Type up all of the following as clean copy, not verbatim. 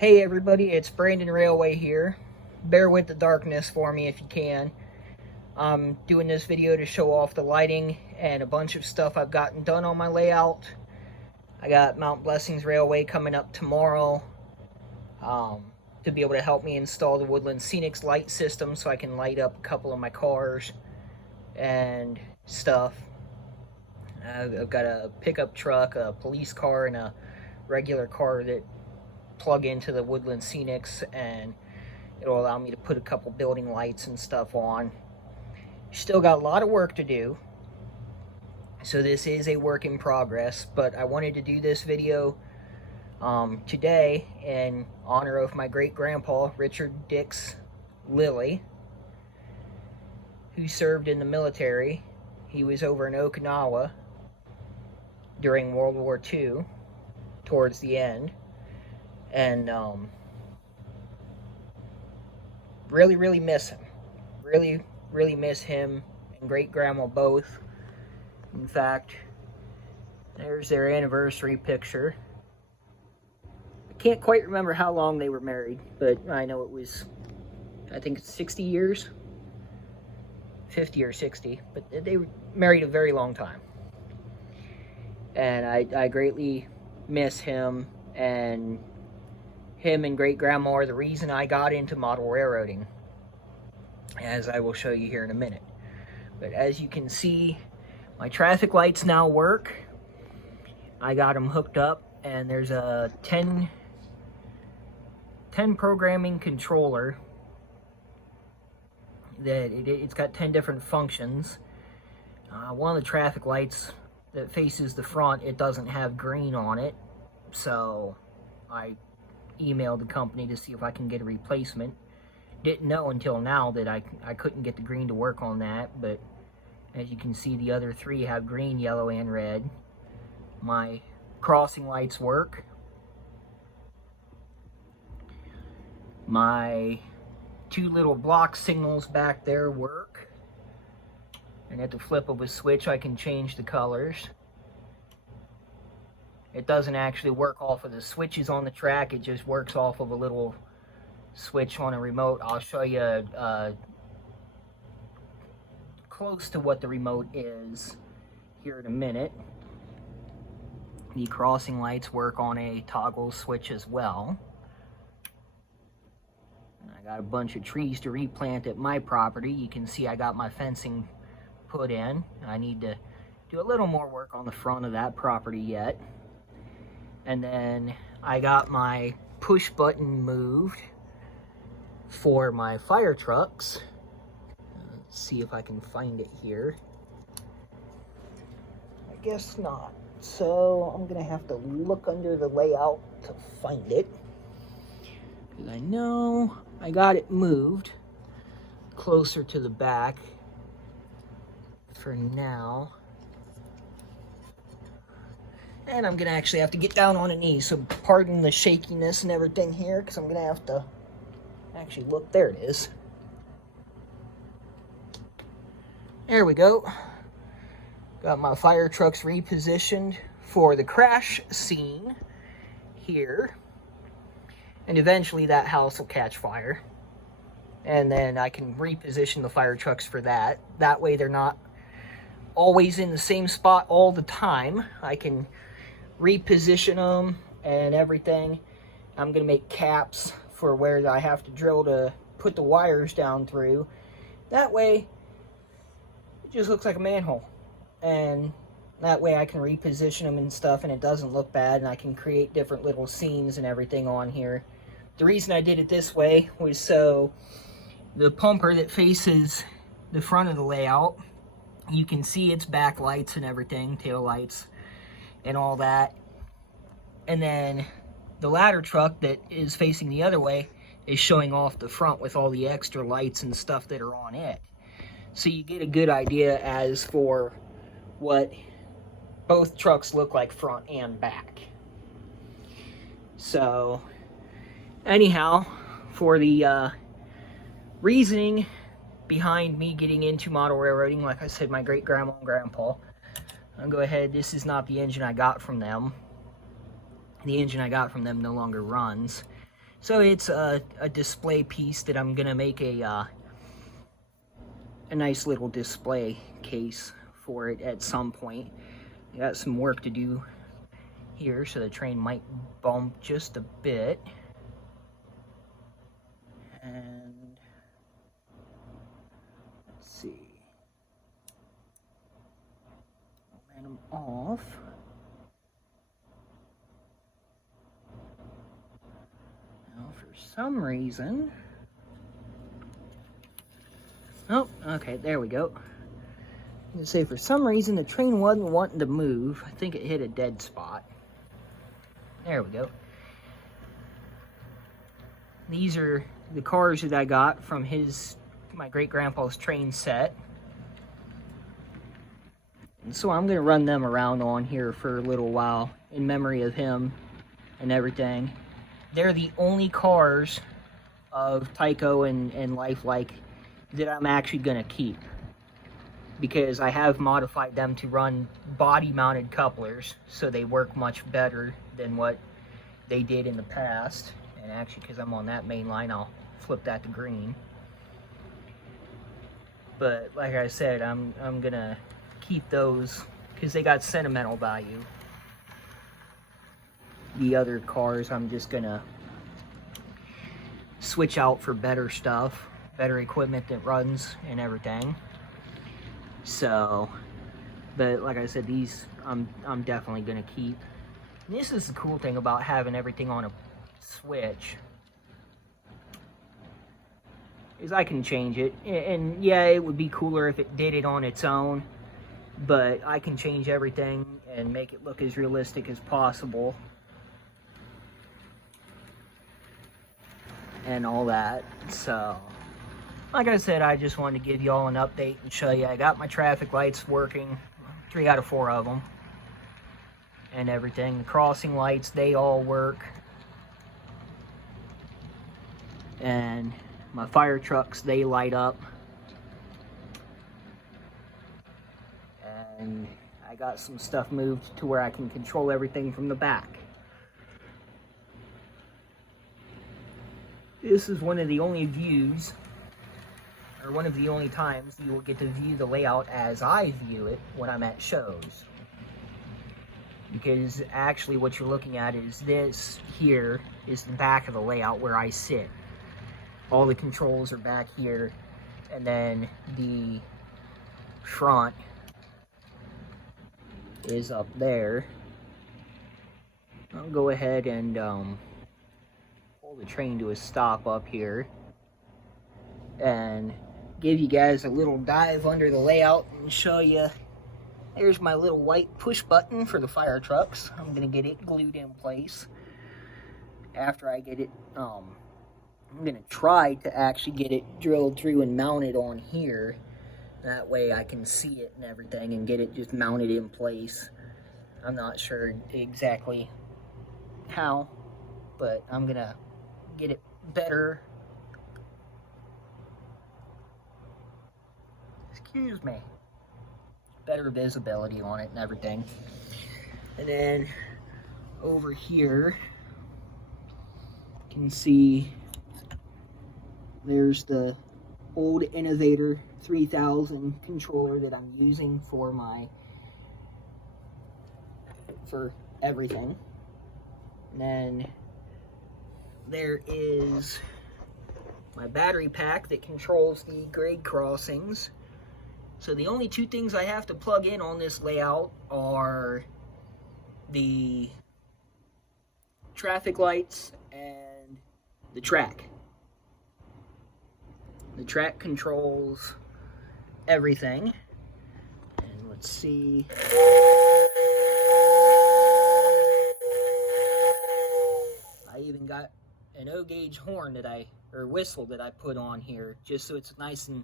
Hey everybody, it's Brandon Railway here. Bear with the darkness for me if you can. I'm doing this video to show off the lighting and a bunch of stuff I've gotten done on my layout. I got Mount Blessings Railway coming up tomorrow to be able to help me install the Woodland Scenics light system so I can light up a couple of my cars and stuff. I've got a pickup truck, a police car, and a regular car that plug into the Woodland Scenics, and it'll allow me to put a couple building lights and stuff on. Still got a lot of work to do, so this is a work in progress, but I wanted to do this video today in honor of my great-grandpa, Richard Dix Lilley, who served in the military. He was over in Okinawa during World War II, towards the end, and really miss him. Really miss him and great-grandma both. In fact, there's their anniversary picture. I can't quite remember how long they were married, but I know it was, I think it's 60 years, 50 or 60, but they were married a very long time. And I greatly miss him, and him and great-grandma are the reason I got into model railroading, as I will show you here in a minute. But as you can see, my traffic lights now work. I got them hooked up, and there's a 10 programming controller that it's got 10 different functions. One of the traffic lights that faces the front, it doesn't have green on it, so I emailed the company to see if I can get a replacement. Didn't know until now that I couldn't get the green to work on that, but as you can see, the other three have green, yellow, and red. My crossing lights work. My two little block signals back there work. And at the flip of a switch, I can change the colors. It doesn't actually work off of the switches on the track. It just works off of a little switch on a remote. I'll show you close to what the remote is here in a minute. The crossing lights work on a toggle switch as well. I got a bunch of trees to replant at my property. You can see I got my fencing put in. I need to do a little more work on the front of that property yet. And then I got my push button moved for my fire trucks. Let's see if I can find it here. I guess not. So I'm gonna have to look under the layout to find it, because I know I got it moved closer to the back for now. And I'm gonna actually have to get down on a knee, so pardon the shakiness and everything here, because I'm gonna have to actually look. There it is. There we go. Got my fire trucks repositioned for the crash scene here. And eventually that house will catch fire. And then I can reposition the fire trucks for that. That way they're not always in the same spot all the time. I can reposition them and everything. I'm gonna make caps for where I have to drill to put the wires down through. That way it just looks like a manhole, and that way I can reposition them and stuff, and it doesn't look bad, and I can create different little scenes and everything on here. The reason I did it this way was so the pumper that faces the front of the layout, you can see its back lights and everything, tail lights and all that. And then the ladder truck that is facing the other way is showing off the front with all the extra lights and stuff that are on it. So you get a good idea as for what both trucks look like front and back. So anyhow, for the reasoning behind me getting into model railroading, like I said, my great-grandma and grandpa, I'll go ahead. This is not the engine I got from them. The engine I got from them no longer runs. So it's a display piece that I'm gonna make a nice little display case for it at some point. I got some work to do here, so the train might bump just a bit. And let's see. Momentum off. Now for some reason, oh, okay, there we go. I'm gonna say for some reason the train wasn't wanting to move. I think it hit a dead spot. There we go. These are the cars that I got from my great-grandpa's train set. And so I'm gonna run them around on here for a little while in memory of him and everything. They're the only cars of Tyco and Lifelike that I'm actually gonna keep, because I have modified them to run body-mounted couplers, so they work much better than what they did in the past. And actually, because I'm on that main line, I'll flip that to green. But like I said, I'm gonna keep those because they got sentimental value. The other cars I'm just gonna switch out for better stuff, better equipment that runs and everything. So, but like I said, these I'm definitely gonna keep. And this is the cool thing about having everything on a switch, is I can change it. And yeah, it would be cooler if it did it on its own, but I can change everything and make it look as realistic as possible and all that. So like I said, I just wanted to give you all an update and show you I got my traffic lights working, 3 out of 4 of them, and everything. The crossing lights, they all work. And my fire trucks, they light up. And I got some stuff moved to where I can control everything from the back. This is one of the only views, or one of the only times you will get to view the layout as I view it when I'm at shows. Because actually what you're looking at is this here is the back of the layout where I sit. All the controls are back here, and then the front is up there. I'll go ahead and pull the train to a stop up here and give you guys a little dive under the layout and show you. There's my little white push button for the fire trucks. I'm gonna get it glued in place. After I get it, I'm gonna try to actually get it drilled through and mounted on here. That way I can see it and everything and get it just mounted in place. I'm not sure exactly how, but I'm gonna get it better. Excuse me. Better visibility on it and everything. And then over here, you can see there's the old Innovator 3000 controller that I'm using for everything. And then there is my battery pack that controls the grade crossings. So the only 2 things I have to plug in on this layout are the traffic lights and the track. The track controls everything. And let's see. I even got an O-gauge horn or whistle that I put on here, just so it's nice and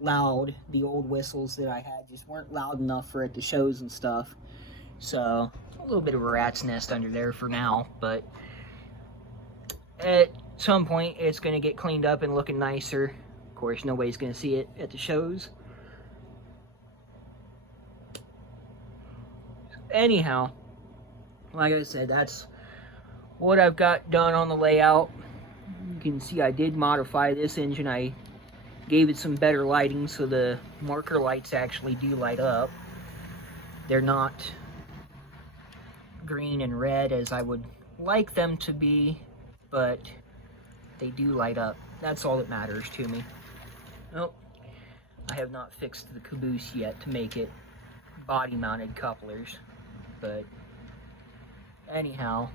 loud. The old whistles that I had just weren't loud enough for at the shows and stuff. So a little bit of a rat's nest under there for now, but at some point it's going to get cleaned up and looking nicer. Of course, nobody's going to see it at the shows. Anyhow, like I said, that's what I've got done on the layout. can see I did modify this engine. I gave it some better lighting so the marker lights actually do light up. They're not green and red as I would like them to be, but they do light up. That's all that matters to me. Oh, I have not fixed the caboose yet to make it body mounted couplers, but anyhow,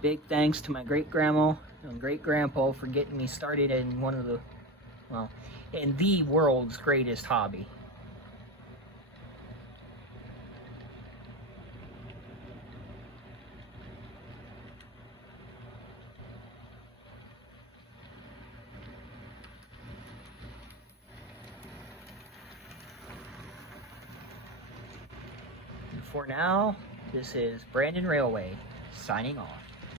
big thanks to my great-grandma and great-grandpa for getting me started in one of the, well, in the world's greatest hobby. And for now, this is Brandon Railway, signing off.